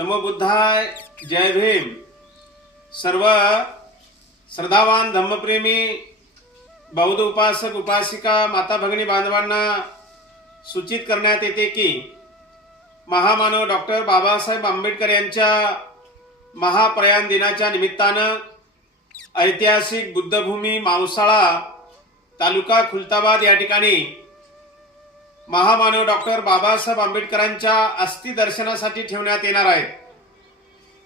नमो बुद्धाय, जय भीम। सर्व श्रद्धावान धम्मप्रेमी बौद्ध उपासक उपासिका माता भगिनी बांधवांना सूचित करण्यात येते की महामानव डॉक्टर बाबासाहेब आंबेडकर यांच्या महाप्रयाण दिनाच्या निमित्तानं ऐतिहासिक बुद्धभूमी मावसाळा तालुका खुलताबाद या ठिकाणी महामानव डॉक्टर बाबासाहेब आंबेडकरांच्या अस्थि दर्शनासाठी ठेवण्यात येणार आहे।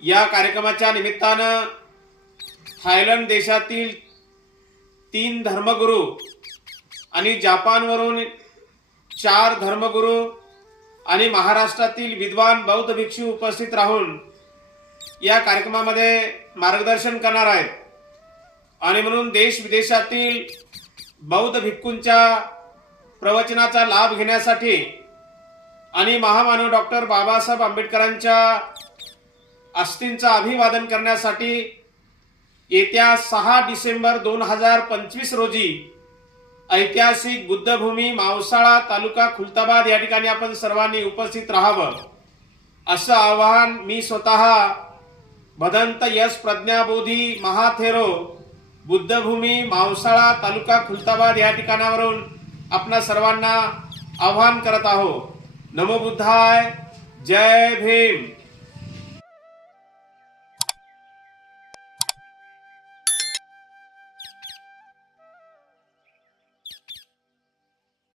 या कार्यक्रमाच्या निमित्तानं थायलंड देशातील 3 धर्मगुरू आणि जपानवरून 4 धर्मगुरू आणि महाराष्ट्रातील विद्वान बौद्ध भिक्षू उपस्थित राहून या कार्यक्रमामध्ये मार्गदर्शन करणार आहेत। आणि म्हणून देश विदेशातील बौद्ध भिक्खूंच्या प्रवचनाचा लाभ घेण्यासाठी आणि महामानव डॉक्टर बाबासाहेब आंबेडकरांच्या अस्थींचा अभिवादन करण्यासाठी येत्या 6 डिसेंबर 2025 रोजी ऐतिहासिक बुद्धभूमी मावसाळा तालुका खुलताबाद या ठिकाणी आपण सर्वांनी उपस्थित राहावं असं आवाहन मी स्वतः भदंत यश प्रज्ञाबोधी महाथेरो बुद्धभूमी मावसाळा तालुका खुलताबाद या ठिकाणावरून आपणा सर्वांना आवाहन करत आहोत। नमो बुद्धाय, जय भीम।